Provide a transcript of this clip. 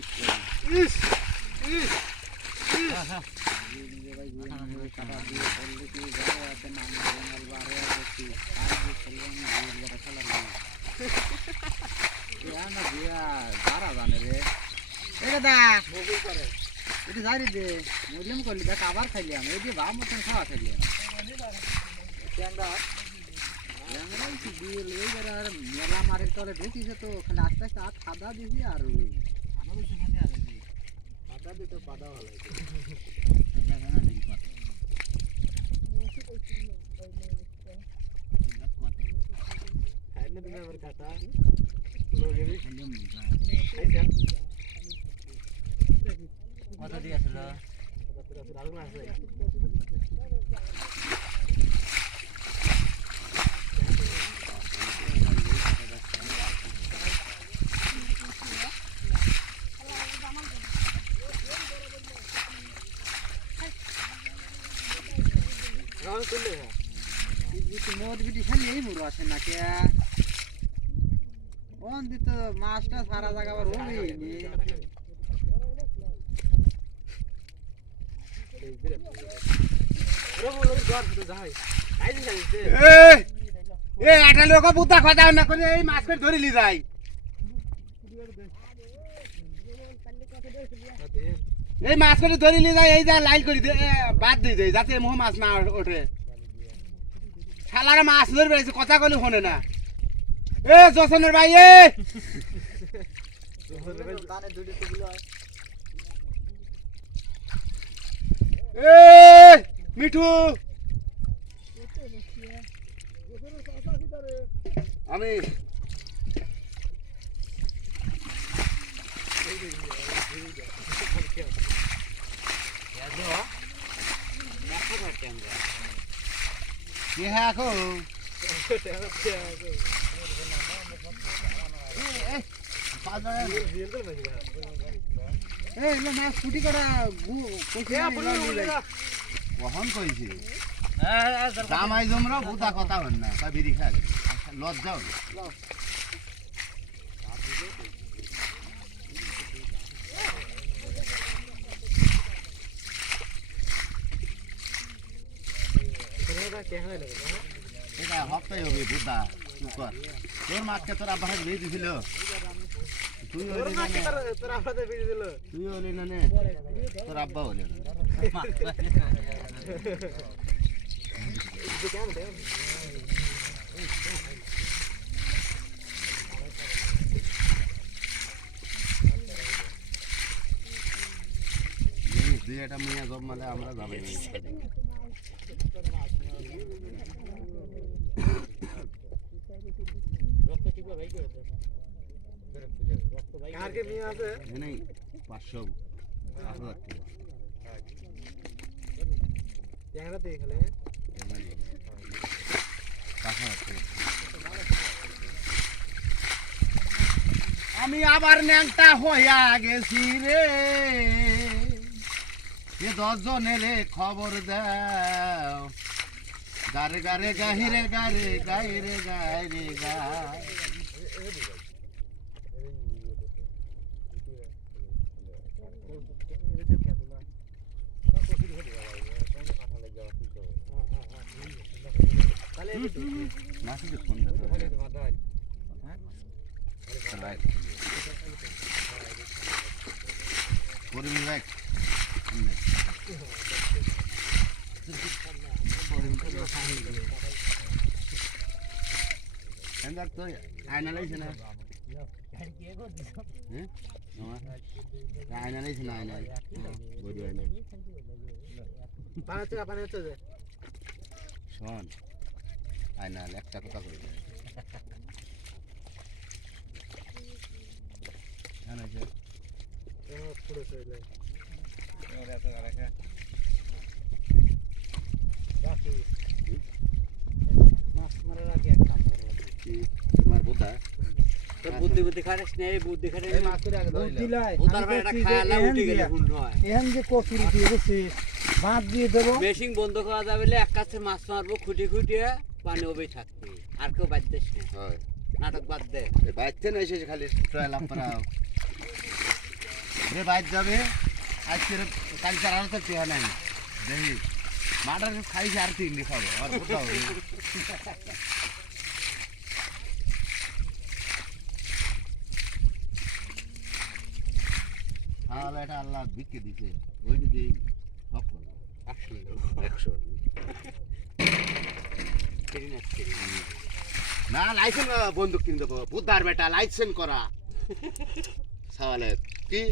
ইস ইস আবার খাইলাম এই যে ভাব মতন খাওয়া খাইলাম মেলা মারের তলে ঢুকিছে তো ওখানে আস্তে আস্তে আর খাদা দিছি আর খাদা দিতে পাদা ভালো কত দিয়েছিল মাছটা সারা জায়গা আবার মাছ করে ধরিলি যাই এই মাছ করে ধরিলি যাই এই যা লাইল করে বাদ দিয়ে দেয় যাতে মোহ মাছ না ওঠে শালারা মাছ ধরবে কথা কলে শোনে না এ জসনের ভাই এ মিঠু আমি মাছ ফুটি করা কখন কইছি জামাই জমরা ভূতা কথা হন না তা বিড়ি খাই লজ্জাও হপ্তায় হবে ভূতা কর তোর মাছকে তোর আব্বা দিয়ে দিছিল তুই হলি না তোর আব্বা হলি না দুই একটা মেয়ে জব মালে আমরা যাবে কারকে মেয়ে আছে নেই 500 1000 টাকা ট্যাংরাতে এখানে 5000 টাকা আমি আবার ন্যাংটা হইয়া গেছি রে এ 10 জনের খবর দাও গারে গারে গাহিরে গারে গাইরে গাইরে গায় মাসি ফোন দাও রাইট পরিম রাইট এন্ডার তো আয়না লাইছে না হ্যাঁ আয়না লাইছে না আয়না বড় আয়না পানি হচ্ছে যে শোন আয়না একটা কথা কই জানা যে পুরো চলে এরা তো রাখা রাখি মাছ মারার আগে এক কাম করব কি তোমার বুদ্ধা তোর বুদ্ধি বুদ্ধি খাড়িস না এই বুদ্ধি খাড়ে এই মাছ করে আগে বুদ্ধি লাই বুদ্ধার এটা খায়ালা উঠে গেলে হুন হয় এহেন যে কচুরি দিয়ে দিছি বাঁধ দিয়ে দেব মেশিং বন্ধ করা যাবে বলে এক কাছে মাছ মারবো খুঁটি খুঁটিয়ে পানি ওবেই থাকবে আর কেউ বাদ দেশ না হয় নাটক বাদ দে বাদতে না এসে খালি ট্রায়াল আপনারা যে বাইর যাবে আজকে কালকে আর তো চেয়া নাই দেখি মাটার খাইছে আর তিনটি খাবো আর কোথাও তাহলে এটা আল্লাহ বিক্রি দিছে ওইটা দিয়েই সব করবো 100 না লাইসেন্স বন্দুক কিনে দেবো বুদ্ধার বেটা লাইসেন্স করা সওয়ালে কি